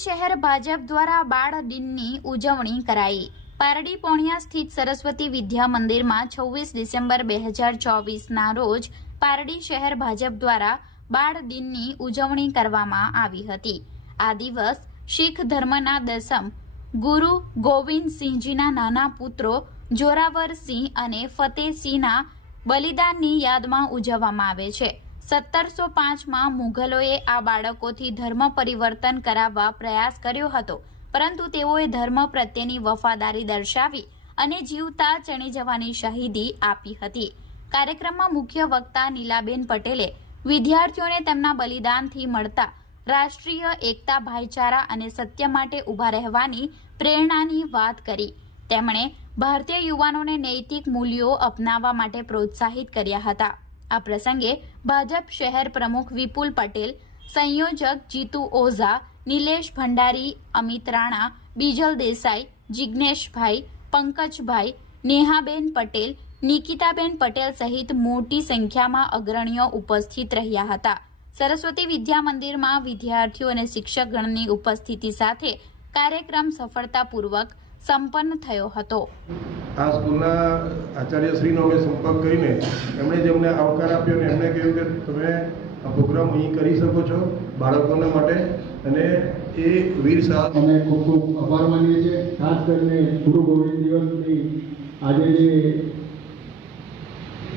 શહેર ભાજપ દ્વારા બાળ દિનની ઉજવણી કરાઈ. પારડી પોણિયા સ્થિત સરસ્વતી વિદ્યા મંદિરમાં છવ્વીસ ડિસેમ્બર બે હજાર ચોવીસના રોજ પારડી શહેર ભાજપ દ્વારા બાળ દિનની ઉજવણી કરવામાં આવી હતી. આ દિવસ શીખ ધર્મના દસમ ગુરુ ગોવિંદસિંહજીના નાના પુત્રો જોરાવરસિંહ અને ફતેહસિંહના બલિદાનની યાદમાં ઉજવવામાં આવે છે. સત્તરસો પાંચમાં મુઘલોએ આ બાળકોથી ધર્મ પરિવર્તન કરાવવા પ્રયાસ કર્યો હતો. પરંતુ તેઓએ ધર્મ પ્રત્યેની વફાદારી દર્શાવી અને જીવતા ચણી જવાની શહીદી આપી હતી. કાર્યક્રમમાં મુખ્ય વક્તા નીલાબેન પટેલે વિદ્યાર્થીઓને તેમના બલિદાનથી મળતા રાષ્ટ્રીય એકતા ભાઈચારા અને સત્ય માટે ઊભા રહેવાની પ્રેરણાની વાત કરી. તેમણે ભારતીય યુવાનોને નૈતિક મૂલ્યો અપનાવવા માટે પ્રોત્સાહિત કર્યા હતા. આ પ્રસંગે ભાજપ શહેર પ્રમુખ વિપુલ પટેલ, સંયોજક જીતુ ઓઝા, નિલેશ ભંડારી, અમિત રાણા, બીજલ દેસાઈ જિજ્ઞેશભાઈ પંકજભાઈ, નેહાબેન પટેલ, નિકિતાબેન પટેલ સહિત મોટી સંખ્યામાં અગ્રણીઓ ઉપસ્થિત રહ્યા હતા. સરસ્વતી વિદ્યા મંદિરમાં વિદ્યાર્થીઓ અને શિક્ષકગણની ઉપસ્થિતિ સાથે કાર્યક્રમ સફળતાપૂર્વક સંપન્ન થયો હતો. આ સ્કૂલના આચાર્યશ્રીનો અમે સંપર્ક કરીને એમણે જેમને આવકાર આપ્યો અને એમણે કહ્યું કે તમે આ પ્રોગ્રામ અહીં કરી શકો છો બાળકોના માટે અને એ વીર સાહસ અમે ખૂબ ખૂબ આભાર માનીએ છીએ. ખાસ કરીને ગુરુ ગોવિંદ દિવસની આજે જે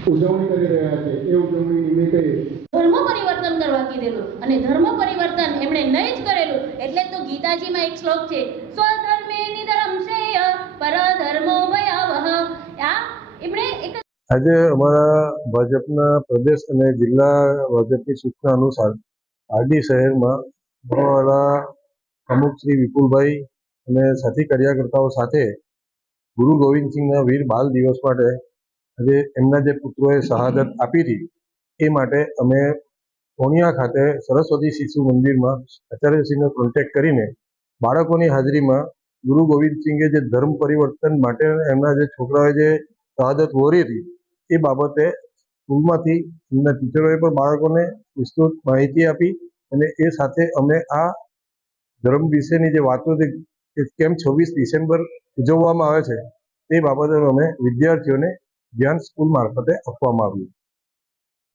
ઉજવણી કરી રહ્યા છે એ ઉજવણી નિમિત્તે ધર્મ પરિવર્તન કરવા કીધેલું અને ધર્મ પરિવર્તન એમણે નહીં જ કરેલું એટલે જ તો ગીતાજીમાં એક શ્લોક છે શ્રેય આજે અમારા ભાજપના પ્રદેશ અને જિલ્લા ભાજપની સૂચના અનુસાર આરડી શહેરમાં અમારા પ્રમુખ શ્રી વિપુલભાઈ અને સાથી કાર્યકર્તાઓ સાથે ગુરુ ગોવિંદસિંહના વીર બાલ દિવસ માટે આજે એમના જે પુત્રોએ શહાદત આપી હતી, એ માટે અમે પોણિયા ખાતે સરસ્વતી શિશુ મંદિરમાં આચાર્યશ્રીનો કોન્ટેક્ટ કરીને બાળકોની હાજરીમાં ગુરુ ગોવિંદસિંહે જે ધર્મ પરિવર્તન માટે એમના જે છોકરાઓએ જે શહાદત વહોરી હતી, એ બાબતે સ્કૂલમાંથી એમના ટીચરોએ પણ બાળકોને વિસ્તૃત માહિતી આપી અને એ સાથે અમે આ ધર્મ વિશેની જે વાતો કે કેમ છવ્વીસ ડિસેમ્બર ઉજવવામાં આવે છે, તે બાબતે અમે વિદ્યાર્થીઓને જ્ઞાન સ્કૂલ મારફતે આપવામાં આવ્યું.